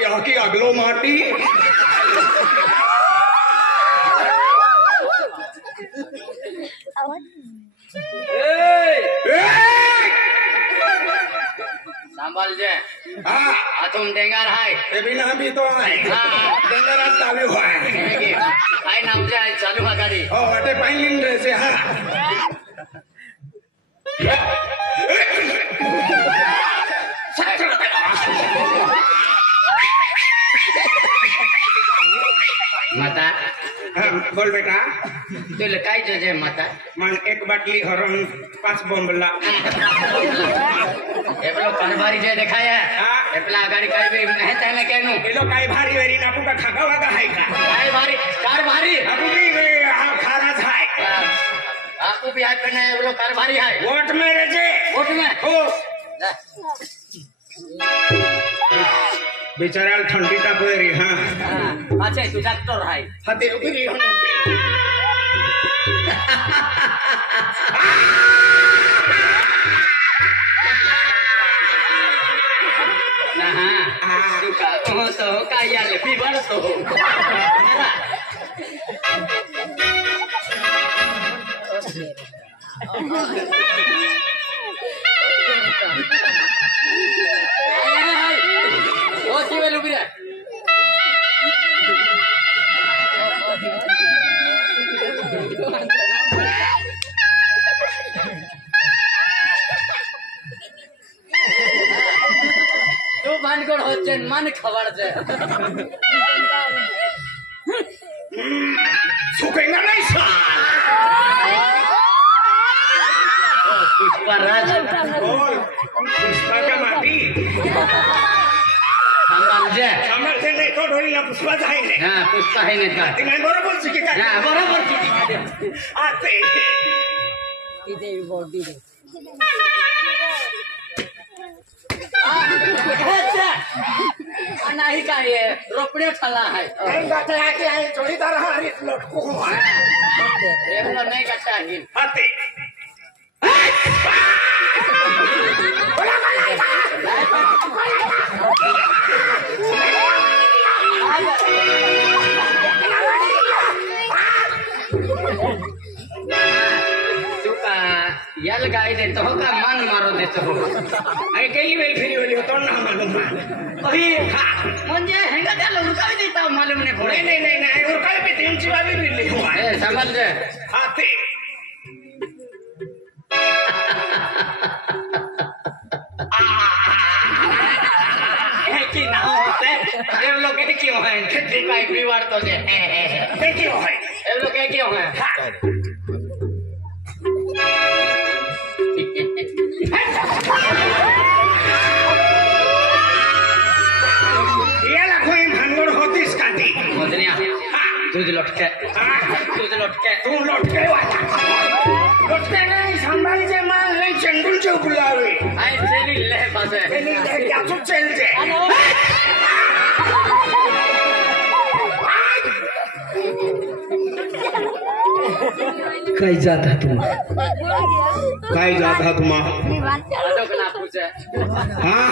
यहाँ की अगलो माटी संभाल जे तुम डेंगर है बिना भी तो है डेंगर चालू है काय नाम जे चालू है गाड़ी ओ अटे पाइन रे से हां माता बोल बेटा तो काय जो जे माता मन एक बाटली हरण 5 बोंबला एपलो कारभारी जे देखाया एपला गाड़ी काय भी है तने केनु एलो काय भारी वेरी नापू का खागा वागा है का काय भारी कारभारी आपू भी खारा है आपू भी है पने एलो कारभारी है वोट में रे जे वोट में हो बेचारा ठंडी का कोई हां अच्छा तू डॉक्टर है हते उगरी होने ना तू का तो का यार फीवर तो ओ जीवे लुबी रे तू भानगड होते मन खबर दे सुकेगा नहीं सा पुष्पराज बोल पुष्पा का माटी संभाल से नहीं तो ढोली ना पुष्पा है ने हां पुष्पा है ने का मैं बरोबर सीखे का हां बरोबर आते इधे बॉडी दे नहीं का ये रोपड़े ठला है नहीं गाते आके आए जोड़ीदार हमारी लटको हुआ है एगो नहीं गटा है आते यल गाय देते हो का मन मारो देते हो अरे केली वेल फिरी वाली हो तो ना मालूम अभी मुझे हैंगा डालो उनका भी देता हूँ मालूम नहीं पड़े नहीं और कल भी तीन चिवा भी ले हुआ है समझ ले आते कि ना होते ये लोग क्यों हैं खेती का परिवार तो जे क्यों है ये लोग क्यों हैं ये लाखों भानगड़ होती इसका दी मोदनिया दूध लटके तू लटके नहीं संभाल जे मां नहीं चंदुल जो बुलावे आई चली ले पासे चली ले क्या तू चल जे कई जाता तुम तो ना पूछे हाँ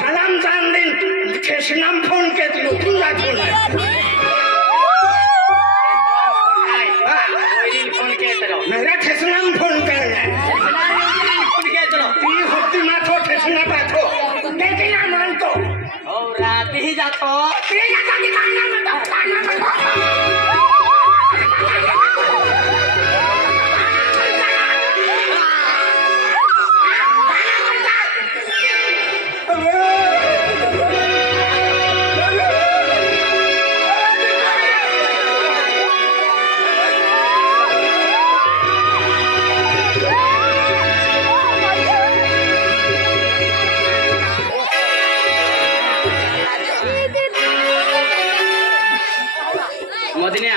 सलाम जान दिन नाम फोन के मेरा ठेसनाम फोन कर हफ्ती माथो ठेसना पाथो क्या मान तो और रात ही ही जातो मोदनिया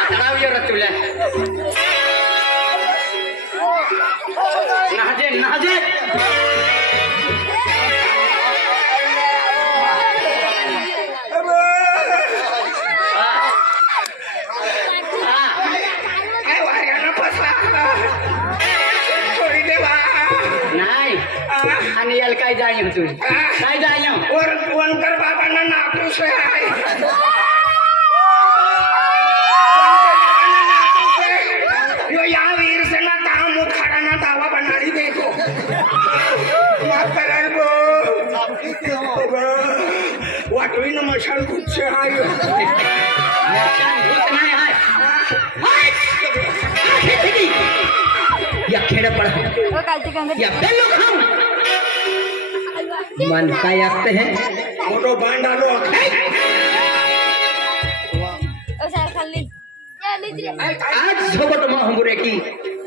आतडाव ये रचुले नाजे नाजे काय वाऱ्यानं फसला सोडी दे बा नाही आणि याला काय जाईल तू काय जाईल वनकर बाबांना नापूस आहे या वीर से ना ताम मुखाड़ा ना दावा बनाड़ी देखो माफ करार गो वाटवी न मशाल कुछ आयो नाही आहे या खेड पड़ा या बेलो हम मन काय आते हैं मोटो बांड आलो आज सोबत मग हमरे की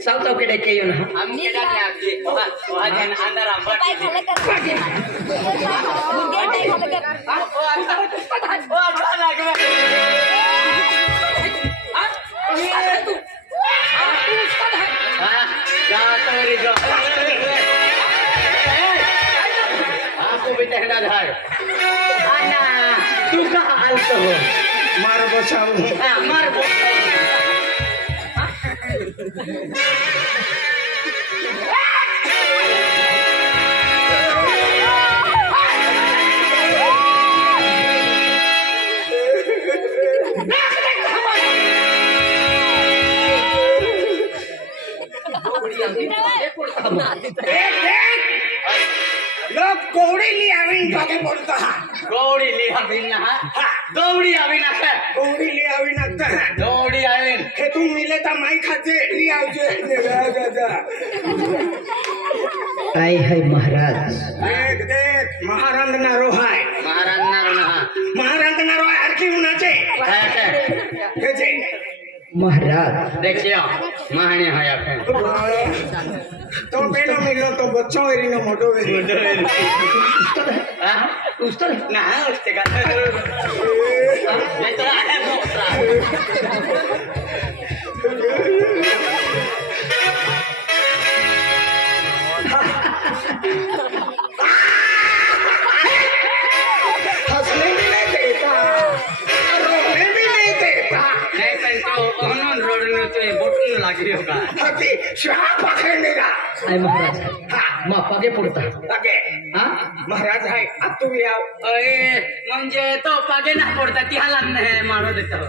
सावताव के डे के यो ना हम के डाले आपके वहां जन अंदर हम पाई खाले कर मुर्गे पाई खाले कर ओ अच्छा लगे हां जा तो रे जो आपको भी टहला धार आना तू का हाल तो हो मार बचाऊ हां मार बोल लोग कोड़ी ली आविन काके बोलता है गौड़ी लिया बिना दौड़ी आवी ना कोड़ी ली आविन आता है दौड़ी आवीन हे तुम मिले ता माई खाते ली आवजे दादा आई है महाराज देख देख महाराज नारो है महाराज नारो है अर्की उनाचे हे जे महाराज देखियो महाने है आप तो बेनो मिलो तो बच्चों एरी न मोटो वेरी उस्ताद ना उसके का ये तो है मोटरा हंसने भी नहीं देता रोने भी नहीं देता नहीं पर तो उन्होंने रोड में तो बोटन लगी होगा हती शाह पकड़ने का आई महाराज माँ पगे पड़ता आगे हाँ महाराज है अब तू भी आओ अरे म्हणजे तो पागे ना पडता ती हाला नाही मारो देतो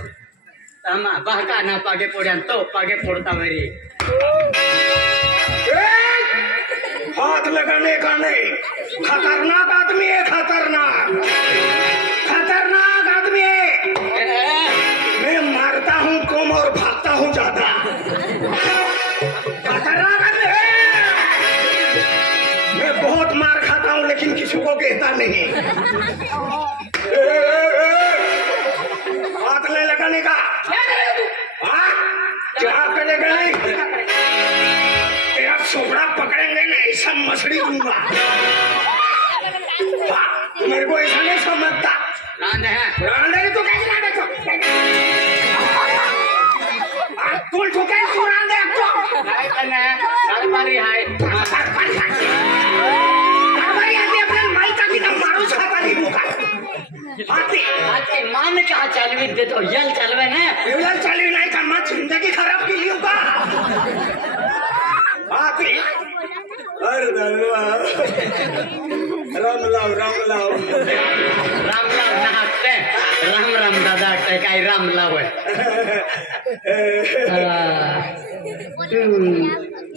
तमा बाका ना पागे पड्यान तो पागे पडता मेरी हाथ लगाने का नहीं खतरनाक आदमी है खतरनाक आदमी है मैं मारता हूँ कम और भागता हूँ ज्यादा खतरनाक आदमी है मैं बहुत मार खाता हूँ लेकिन किसी को कहता नहीं हाथ नहीं लगाने का क्या करेगा नहीं तेरा सोबड़ा पकड़ेंगे ना ऐसा मछली दूंगा मेरे को ऐसा नहीं समझता रांधे तो कैसे रांधे तो तू कैसे तू रांधे तो काय करना दरबारी आहे हमारी आती अपने माई का कितना मारू छाता नहीं मुका आती आते मान का चालवी देतो यल चालवे ना एवढा चालू नाही का मग जिंदगी खराब केली हो का आती अरे राम लाव नाहते राम दादा काय राम लाव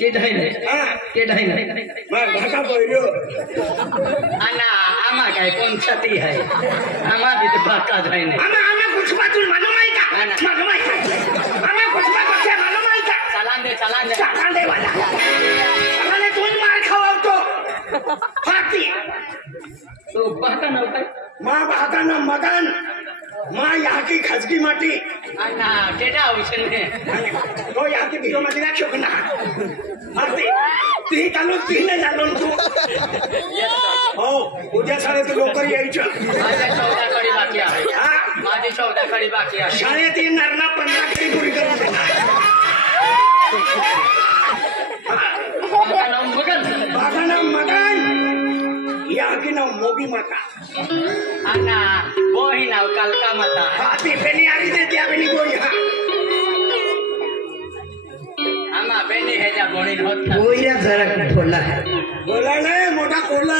केडाय नाही हा केडाय नाही मग भाका पहिलो आना आमा काय कोण छती आहे आमा भी तो भाका जाय नाही आम्हा कुछ बातून मालूम आहे का हा ना. मालूम आहे का आम्हा कुछ बातून मालूम आहे का चलान दे चाकांडे वाला आम्हाला दोन मार खावतो फाटी तो भाका नव्हता माँ बहाकाना मदन माँ यहाँ की खजगी माटी आना केडा औषध ने तो यहाँ की बीरो मध्ये राखो ना मारते ती चालू तीने झालो तू हो उद्या शाळेत लवकर यायचं माझ्या 14 कडी बाकी आहे हा माझी 14 कडी बाकी आहे शाळेत येणार ना 15 कडी पुरी करून देणार भाका नाव मगन बहाकाना मदन यहाँ की नाव मोगी माता आना बोही नाव कालका माता हाथी फेनी आ रही थी अभी नहीं कोई हाँ आमा बेनी है जा बोणी होत कोयरा जरा ठोला है बोला नहीं मोटा कोला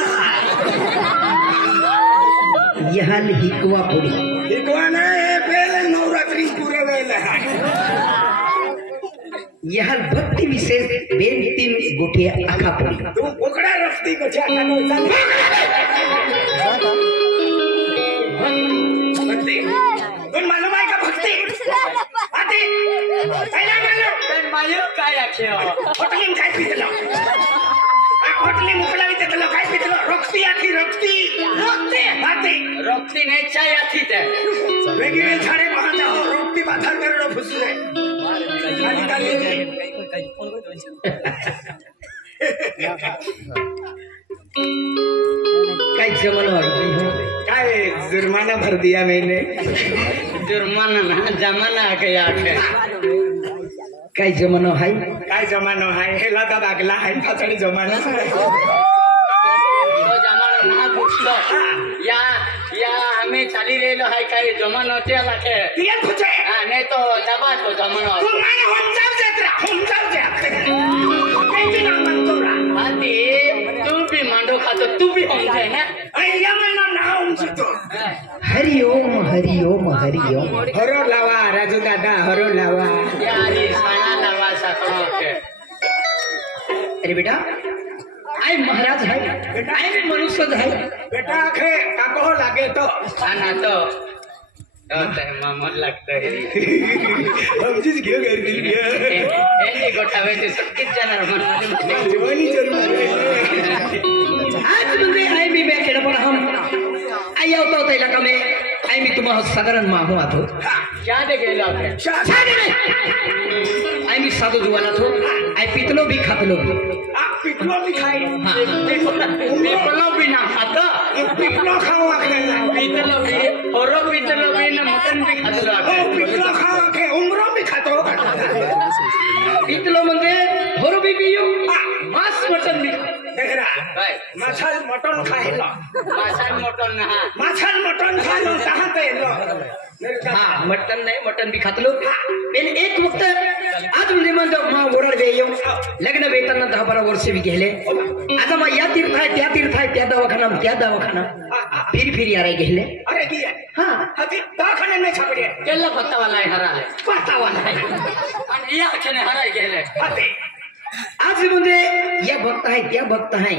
यहाँ हिकवा पुरी इकवाना है पहले नवरात्रि पूरे वेले यहाँ भक्ति विशेष बेन तीन गुठिया आखा पुरी तू पकड़ा रफ्ती को जाना नो चल भक्ति तुम मालूम है का भक्ति आते पहला मालूम पण मायो काय आखे हो होटली में काय पीतलो होटली मुकला भी तेतलो काय पीतलो रक्ती आखी रक्ती आते रोक्ती नाही चाय आखी ते वेगळे झाडे वहां जाओ रक्ती बाथर करो फुसले खाली खाली काय जमन हो काय जुर्माना भर दिया मैंने जुर्माना ना जमाना के आखे काय जमन है काय जमानो है हेला दा लागला है फाचडी जमाना तो जमाना ना पूछलो या हमें चाली रेलो है काय जमाना ते लाखे तिया खुचे नाही तो दबा तो जमाना तू माने हम जाव जे कैसे ना मन तोरा आती तू भी मांडो खातो तू भी होम जाए ना अय्या मना ना हम तो हरिओम हरिओम हरिओम हरो लावा राजू दादा हरो लावा यारी साना लवा सकरो के अरे बेटा आई महाराज है आई भी मनुष्य है बेटा आखे काको लागे तो आना तो मामूल लगता है हम चीज क्यों कर दी एनी गोठावे ते सत्कित जाणार म्हणून जवानी जरूर आज मुझे आई भी मैं खेड़ा पर हम आई होता होता इलाका में आई भी तुम्हारा साधारण माँ हुआ तो क्या दे गेलो आपने आई भी साधु जुआना तो आई पितलो भी खातलो भी आप पिपलो भी खाए हाँ पितलो भी ना खाता पिपलो खाओ आखे पितलो भी औरो पितलो भी ना मटन भी खातो ओ पिपलो खाओ आखे उमरो भी खातो पितलो म्हणजे होरो भी पियो मांस मटन भी देखरा भाई माछल मटन खाएला माछान मटन ना माछल मटन खालो कहां पे लो हाँ मटन नहीं मटन भी खातलो पण एक वक्त आज म्हणजे म्हणतो मा ओरड बे येऊ लग्न वेताना 10-12 वर्ष भी गेले आता मग या तीर्थ आहे त्या दवाखाना फिर यारे गेले अरे की है हाँ अभी दवाखाने में छपड़े केला पत्ता वाला है हरा है पता वाला है आणि या खेने हरा गेले अबे आज म्हणजे या भक्त आहे त्या भक्त आहे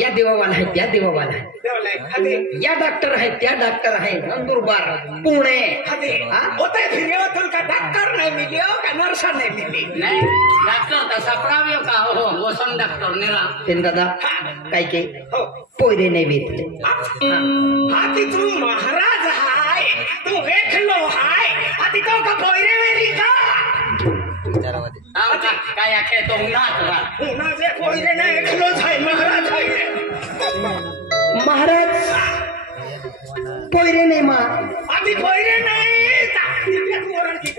या देवावाला आहे त्या देवावाला आहे देवले अबे या डॉक्टर आहे त्या डॉक्टर आहे नंदुरबार पुणे अबे होते फिर तुल का डॉक्टर नहीं मिलियो का नर्स नहीं मिली नाही डॉक्टर का सपराव्यो का हो वसन डॉक्टर नेला तेन दादा काय के हो पोयरे नाही भेटले हाथी तू महाराज हाय तू देख लो हाय हाथी तो का पोयरे मेरी का काय आखे तो उन्हात रा उना से पोयरे ने एकलो छाय महाराज हाय महाराज पोयरे नाही मा हाथी पोयरे नहीं ताकि मोरन की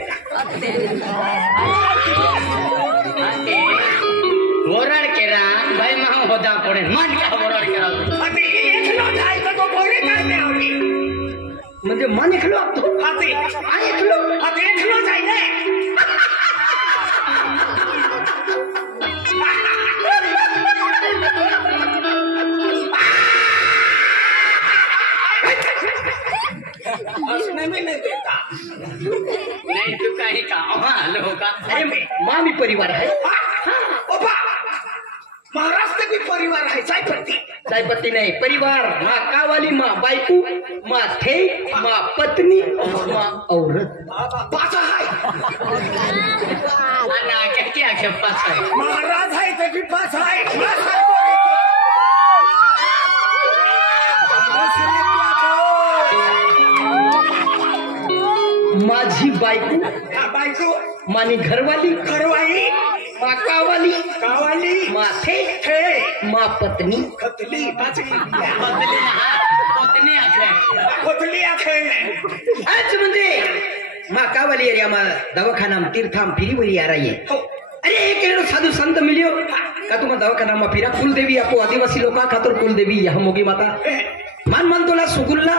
ओरड केरा भाई माह होदा पड़े मान का ओरड केरा अबे एकलो छाय तो पोयरे काय में आवली म्हणजे मान एकलो आप तो हाथी आ एकलो हाथी एकलो छाय ने हंसने में नहीं देता नहीं तू काही का लो का अरे मामी परिवार है ओपा परिवार आहे चायपत्ती चायपत्ती नाही परिवार मा कावाली मा बायकू मा थे मा पत्नी मा औरत पाच आहे आणि किती अक्षर पाच आहे महाराज आहे त्याची पाच आहे माझी बायकू बायको मानी घरवाली घरवाई मा कावाली कावाली मा थे थे मा पत्नी खतली पाचवी बदली ना पोतनी अक्षर खतली अखेळ आज म्हणजे मा कावाली अरे आम्हा दवाखाना तीर्थाम फिरीवरी आ रही है हो अरे एक एड़ो साधु संत मिलियो का तुम दवाखाना में फिरा कुलदेवी आपको आदिवासी लोका खातर कुलदेवी यह मोगी माता मान मान तोला सुगुल्ला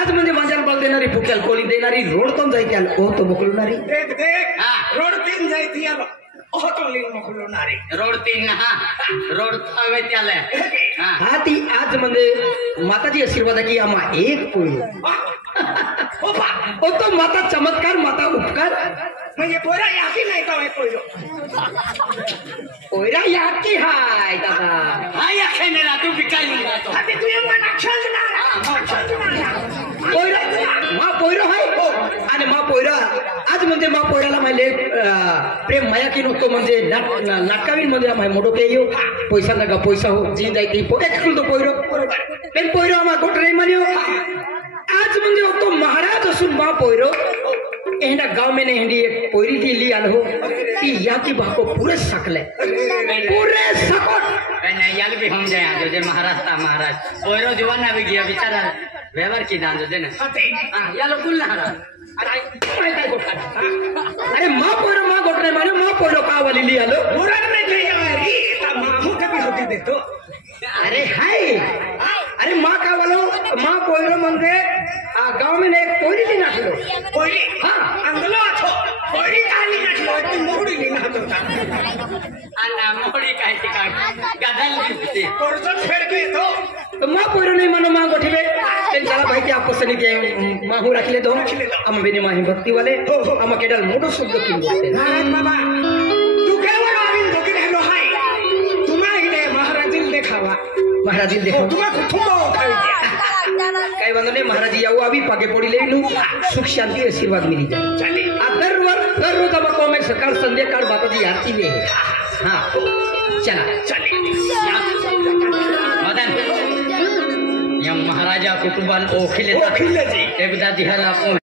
आज म्हणजे माझ्याला बळ देणारी फुक्याल कोली देणारी रोड तो जाय त्याला ओ तो मोकलणारी देख देख हा. रोड तीन जायती आलो ओह तो लिंग मोकलणारे रोड तीन ना हा रोड हवे त्याला हा हा ती आज म्हणजे माताजी आशीर्वाद की आम्हा एक पोळी ओ तो माता चमत्कार माता उपकार म्हणजे पोरा याकी नाही का पहिलो ओयरा या की हाय दादा हा या खेळण्याला तू विकायला जातो आता तू ये मना खेळणार पोयरा मा पोयरो हाय आणि मा पोयरा आज म्हणजे मा पोयराला माहिले प्रेम माया की नको म्हणजे नाटकावीन म्हणजे माय मोठो के येऊ पैसा नका पैसा हो जी जाय ती पोटे तो पोयरो पण पोयरो आम्हा गोट नाही मानियो आज म्हणजे तो महाराज असून मा पोयरो एहना गांव में ने एक पोयरी की ली आल हो ती या की बाको पूरे सकले पूरे सकट नाही याला भी हम जाए आज जे महाराज था महाराज पोयरो दीवाना भी गया बिचारा व्यवहार की दान दे ना हां याला बोल ना अरे माँ पोयरो माँ गोट नाही मानियो माँ पोयरो का वाली ली आलो मुराद में थे यारी ता माहू कभी होती देतो अरे हाय अरे माँ का वालो माँ पोयरो म्हणजे गांव में ने एक पोयरी ली नाचलो पोरी हाँ. अंगलो आथो पोरी काली नटलो ती मोडी लिंग हातो अन्ना मोडी काय ते काय गदल दिसते कोरचो फेड के तो माँ पोयरो नहीं मानो माँ गोठी में चल चला भाई के आपको सनी के माहू रख ले दो हम बिनी माही भक्ति वाले हम केडल मोटो शब्द की बोलते महाराज बाबा तू केवळ आविन दोकी राहिलो हाय तुम्हा इथे महाराजील देखावा महाराज जी देखो तुम्हा कुटुंब खावी काही वांधो नाही महाराज यावं आवी पागे पोड़ी लेनु सुख शांति आशीर्वाद मिली जाए चली दर रोज हम को मैं सकाळ संध्याकाळ बाबाजी आरती में हाँ चला चली मदन या महाराजा कुटुंबाला ओखिले ओखिले जी. एकदा दिहाला